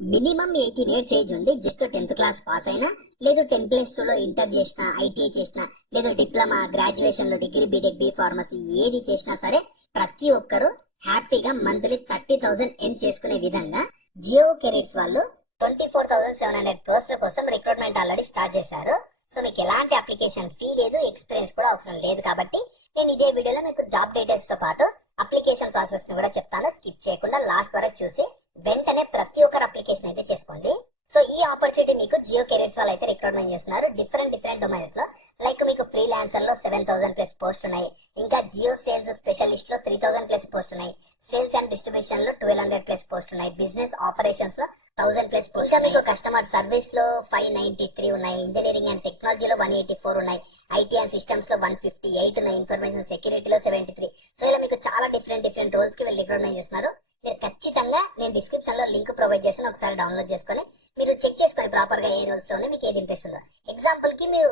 Minimum 18 years age ఉండి just 10th class pass అయినా, లేదు 10+2 లో ఇంటర్ చేసినా, ఐటీఐ చేసినా, లేదు డిప్లొమా, గ్రాడ్యుయేషన్ లో డిగ్రీ, బీటెక్, బి ఫార్మసీ ఏది చేసినా సరే ప్రతి ఒక్కరు హ్యాపీగా మంత్లీ 30,000 ఎర్న్ చేసుకునే విధంగా జియో కెరీర్స్ వాళ్ళు 24,700 పోస్టుల కోసం రిక్రూట్మెంట్ ఆల్రెడీ స్టార్ట్ చేశారు. సో మీకు ఎలాంటి అప్లికేషన్ ఫీ లేదు, ఎక్స్పీరియన్స్ కూడా అవసరం లేదు. కాబట్టి నేను ఇదే వీడియోలో మీకు జాబ్ డీటెయిల్స్ తో పాటు అప్లికేషన్ ప్రాసెస్ ని కూడా చెప్తాను. స్కిప్ చేయకుండా లాస్ట్ వరకు చూసి వెంటనే ప్రతి ఒక్కరు అప్లికేషన్ అయితే చేసుకోండి. సో ఈ ఆపర్చునిటీ మీకు జియో కెరీర్స్ వాళ్ళు అయితే రిక్రూట్మెంట్ చేస్తున్నారు డిఫరెంట్ డొమైన్స్ లో. లైక్ మీకు ఫ్రీలాన్సర్ లో 7,000+ పోస్ట్ ఉన్నాయి, ఇంకా జియో సేల్స్ స్పెషలిస్ట్ లో 3,000+ పోస్ట్ ఉన్నాయి, సేల్స్ అండ్ డిస్ట్రిబ్యూషన్ లో 1,200+ పోస్ట్ ఉన్నాయి, బిజినెస్ ఆపరేషన్స్ లో 1,000+ పోస్ట్, ఇంకా మీకు కస్టమర్ సర్వీస్ లో 593 ఉన్నాయి, ఇంజనీరింగ్ అండ్ టెక్నాలజీలో 184 ఉన్నాయి, ఐటీ అండ్ సిస్టమ్స్ లో 158 ఉన్నాయి, ఇన్ఫర్మేషన్ సెక్యూరిటీలో 73. సో ఇలా మీకు చాలా డిఫరెంట్ రోల్స్ కి వీళ్ళు రిక్రూట్మెంట్ చేస్తున్నారు. మీరు ఖచ్చితంగా నేను డిస్క్రిప్షన్ లో లింక్ ప్రొవైడ్ చేస్తాను, ఒకసారి డౌన్లోడ్ చేసుకొని మీరు చెక్ చేసుకోండి ప్రాపర్ గా ఏ రోల్స్ లోనే మీకు ఏది ఇంట్రెస్ట్ ఉందో. ఎగ్జాంపుల్ కి మీరు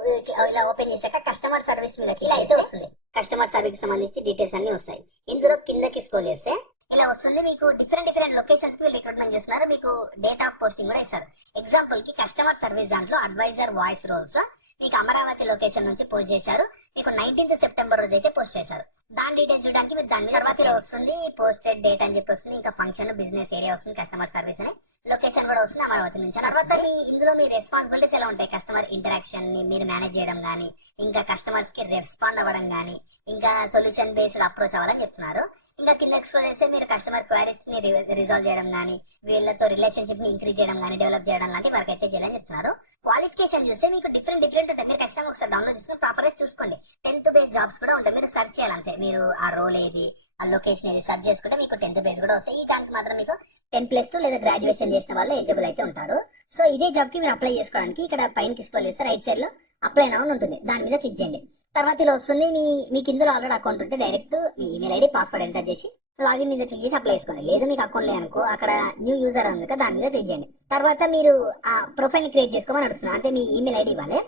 ఇలా ఓపెన్ చేశాక కస్టమర్ సర్వీస్ మీద ఇలా అయితే వస్తుంది. కస్టమర్ సర్వీస్ సంబంధించి డీటెయిల్స్ అన్ని వస్తాయి. ఇందులో కిందకి స్క్రోల్ చేస్తే ఇలా వస్తుంది. మీకు డిఫరెంట్ లొకేషన్స్ కి రిక్రూట్మెంట్ చేస్తున్నారు. మీకు డేట్ ఆఫ్ పోస్టింగ్ కూడా ఇస్తారు. ఎగ్జాంపుల్ కి కస్టమర్ సర్వీస్ దాంట్లో అడ్వైజర్ వాయిస్ రోల్స్ లో మీకు అమరావతి లొకేషన్ నుంచి పోస్ట్ చేశారు. మీకు 19th సెప్టెంబర్ రోజు అయితే పోస్ట్ చేశారు. దాని డీటెయిల్స్ చూడడానికి మీరు దాని మీద వస్తుంది, పోస్టెడ్ డేట్ అని చెప్పి వస్తుంది, ఇంకా ఫంక్షన్ బిజినెస్ ఏరియా వస్తుంది, కస్టమర్ సర్వీస్ అని లొకేషన్ కూడా వస్తుంది అమరావతి నుంచి. తర్వాత ఇందులో మీ రెస్పాన్సిబిలిటీస్ ఎలా ఉంటాయి, కస్టమర్ ఇంటరాక్షన్ ని మీరు మేనేజ్ చేయడం గానీ, ఇంకా కస్టమర్స్ కి రెస్పాండ్ అవ్వడం గానీ, ఇంకా సొల్యూషన్ బేస్డ్ అప్రోచ్ అవ్వాలని చెప్తున్నారు. ఇంకా కింద ఎక్స్ప్లోర్ చేస్తే మీరు కస్టమర్ క్వైరీస్ ని రిజాల్వ్ చేయడం గానీ, వీళ్ళతో రిలేషన్షిప్ ని ఇంక్రీజ్ చేయడం గానీ, డెవలప్ చేయడం లాంటి వర్క్ అయితే చేయాలని చెప్తున్నారు. క్వాలిఫికేషన్ చూస్తే మీకు డిఫరెంట్ ఉంటాయి. మీరు ఖచ్చితంగా ఒకసారి డౌన్లోడ్ చేసుకుని ప్రాపర్ గా చూసుకోండి. 10th బేస్ జాబ్స్ కూడా ఉంటాయి. మీరు సెర్చ్ చేయాలంతే. మీరు ఆ రోల్ ఏది, ఆ లొకేషన్ ఏది సెర్చ్ చేసుకుంటే మీకు 10th బేస్ కూడా వస్తాయి. ఈ దానికి మాత్రం మీకు 10+2 లేదా గ్రాడ్యుయేషన్ చేసిన వాళ్ళు ఎలిజిబుల్ అయితే ఉంటారు. సో ఇదే జాబ్ కి మీరు అప్లై చేసుకోవడానికి ఇక్కడ పైన స్క్రోల్ చేస్తే రైట్ సైడ్ లో అప్లై నౌ ఉంటుంది, దాని మీద క్లిక్ చేయండి. తర్వాత ఇలా వస్తుంది. మీకు ఇందులో ఆల్రెడీ అకౌంట్ ఉంటే డైరెక్ట్ మీ ఈమెయిల్ ఐడి, పాస్వర్డ్ ఎంటర్ చేసి లాగిన్ మీద క్లిక్ చేసి అప్లై చేసుకోండి. లేదు మీకు అకౌంట్ లేదనుకో అక్కడ న్యూ యూజర్ ఉంది కదా, దాని మీద క్లిక్ చేయండి. తర్వాత మీరు ఆ ప్రొఫైల్ క్రియేట్ చేసుకోమని అడుగుతున్నారు. అంటే మీ ఈమెయిల్ ఐడి ఇవ్వాలి.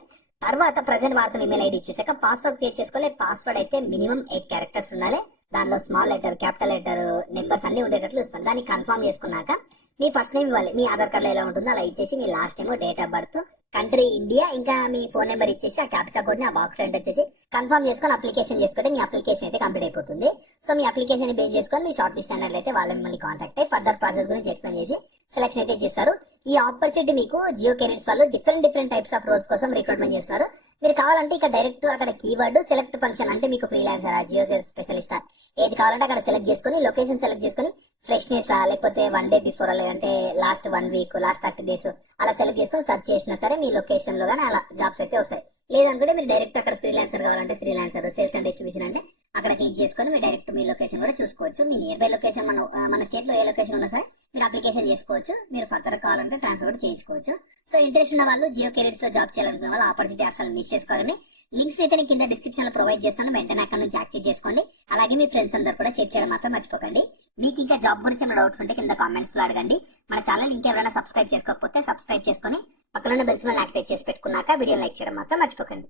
తర్వాత ప్రజెంట్ వాడుతున్న ఈమెయిల్ ఐడి ఇచ్చేసాక పాస్వర్డ్ క్రియేట్ చేసుకోవాలి. పాస్వర్డ్ అయితే మినిమం 8 క్యారెక్టర్స్ ఉండాలి. దానిలో small letter, capital letter, numbers అన్ని ఉండేటట్లు చూసుకోండి. దాన్ని కన్ఫర్మ్ చేసుకున్నాక మీ ఫస్ట్ నేమ్ ఇవ్వాలి. మీ ఆధార్ కార్డ్ లో ఎలా ఉంటుందో అలా ఇచ్చేసి మీ last name, date of birth, country India, ఇంకా మీ ఫోన్ నెంబర్ ఇచ్చేసి ఆ క్యాప్చా కోడ్ ని ఆ బాక్స్ లో ఎంటర్ చేసి కన్ఫర్మ్ చేసుకొని అప్లికేషన్ చేసుకుంటే మీ అప్లికేషన్ అయితే కంప్లీట్ అయిపోతుంది. సో మీ అప్లికేషన్ బేస్ చేసుకొని మీ షార్ట్ లిస్ట్ అన్నట్లు అయితే వాళ్ళు మిమ్మల్ని కాంటాక్ట్ అయ్యి ఫర్దర్ ప్రాసెస్ గురించి ఎక్స్ప్లెయిన్ చేసి సెలెక్షన్ అయితే చేస్తారు. ఈ ఆపర్చునిటీ మీకు జియో కెరీర్స్ వాళ్ళు డిఫరెంట్ టైప్స్ ఆఫ్ రోల్స్ కోసం రిక్రూట్మెంట్ చేస్తున్నారు. మీరు కావాలంటే ఇక్కడ డైరెక్ట్ అక్కడ కీవర్డ్ సెలెక్ట్ ఫంక్షన్, అంటే మీకు ఫ్రీలాన్సరా, జియో సేల్స్ స్పెషలిస్టా, ఏది కావాలంటే అక్కడ సెలెక్ట్ చేసుకొని లొకేషన్ సెలెక్ట్ చేసుకొని ఫ్రెష్నెస్ లేకపోతే 1 డే బిఫోర్, లేదంటే లాస్ట్ 1 వీక్, లాస్ట్ 30 days అలా సెలెక్ట్ చేసుకొని సెర్చ్ చేసినా సరే మీ లొకేషన్ లో గానీ అలా జాబ్స్ అయితే వస్తాయి. లేదనుకుంటే మీరు డైరెక్ట్ అక్కడ ఫ్రీలాన్సర్ కావాలంటే ఫ్రీలాన్సర్, సేల్స్ అండ్ డిస్ట్రిబ్యూషన్ అంటే అక్కడ క్లిక్ చేసుకొని మీరు డైరెక్ట్ మీ లొకేషన్ కూడా చూసుకోవచ్చు. మీ నియర్ బై లొకేషన్ మన స్టేట్ లో ఏ లొకేషన్ ఉన్నా సరే మీరు అప్లికేషన్ చేసుకోవచ్చు. మీరు ఫర్దర్ కావాలంటే ట్రాన్స్ఫర్ కూడా చేయించుకోవచ్చు. సో ఇంట్రెస్ట్ ఉన్న వాళ్ళు జియో కెరీర్స్ లో జాబ్ చేయాలనుకునే వాళ్ళు ఆపర్చునిటీ అసలు మిస్ చేసుకోవాలని లింక్స్ అయితే నేను కింద డిస్క్రిప్షన్ లో ప్రొవైడ్ చేస్తాను. వెంటనే అక్కడ నుంచి యాక్సెస్ చేసుకోండి. అలాగే మీ ఫ్రెండ్స్ అందరూ కూడా షేర్ చేయడం మాత్రం మర్చిపోకండి. మీకు ఇంకా జాబ్ గురించి ఏమైనా డౌట్స్ ఉంటే కింద కామెంట్స్ లో అడగండి. మన ఛానల్ ఇంకా ఎవరైనా సబ్స్క్రైబ్ చేసుకోకపోతే సబ్స్క్రైబ్ చేసుకొని పక్కన బెల్ సింబల్ యాక్టివేట్ చేసి పెట్టుకున్నాక వీడియో లైక్ చేయడం మాత్రం మర్చిపోకండి.